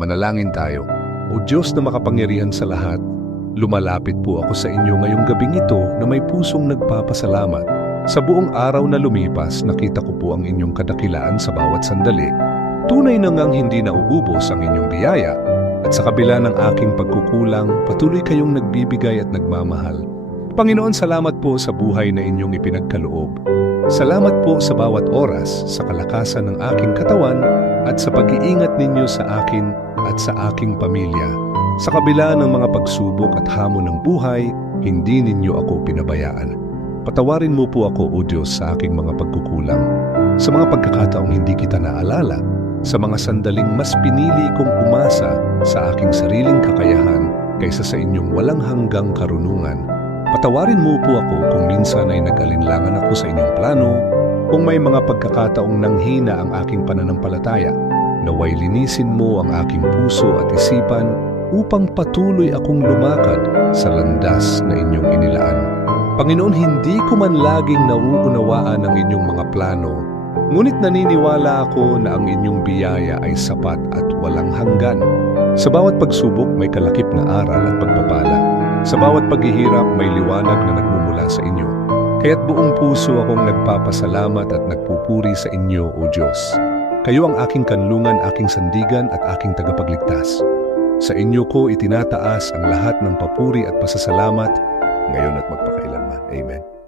Manalangin tayo. O Diyos na makapangyarihan sa lahat, lumalapit po ako sa inyo ngayong gabing ito na may pusong nagpapasalamat. Sa buong araw na lumipas, nakita ko po ang inyong kadakilaan sa bawat sandali. Tunay na ngang hindi nauubos ang inyong biyaya, at sa kabila ng aking pagkukulang, patuloy kayong nagbibigay at nagmamahal. Panginoon, salamat po sa buhay na inyong ipinagkaloob. Salamat po sa bawat oras, sa kalakasan ng aking katawan, at sa pag-iingat ninyo sa akin at sa aking pamilya. Sa kabila ng mga pagsubok at hamon ng buhay, hindi ninyo ako pinabayaan. Patawarin mo po ako, O Diyos, sa aking mga pagkukulang. Sa mga pagkakataong hindi kita naalala, sa mga sandaling mas pinili kong umasa sa aking sariling kakayahan kaysa sa inyong walang hanggang karunungan. Patawarin mo po ako kung minsan ay nag-alinlangan ako sa inyong plano, kung may mga pagkakataong nanghina ang aking pananampalataya. Naway linisin mo ang aking puso at isipan upang patuloy akong lumakad sa landas na inyong inilaan. Panginoon, hindi ko man laging nauunawaan ang inyong mga plano, ngunit naniniwala ako na ang inyong biyaya ay sapat at walang hanggan. Sa bawat pagsubok may kalakip na aral at pagpapala. Sa bawat paghihirap may liwanag na nagmumula sa inyo. Kaya't buong puso akong nagpapasalamat at nagpupuri sa inyo, O Diyos. Kayo ang aking kanlungan, aking sandigan at aking tagapagligtas. Sa inyo ko itinataas ang lahat ng papuri at pasasalamat, ngayon at magpakailanman. Amen.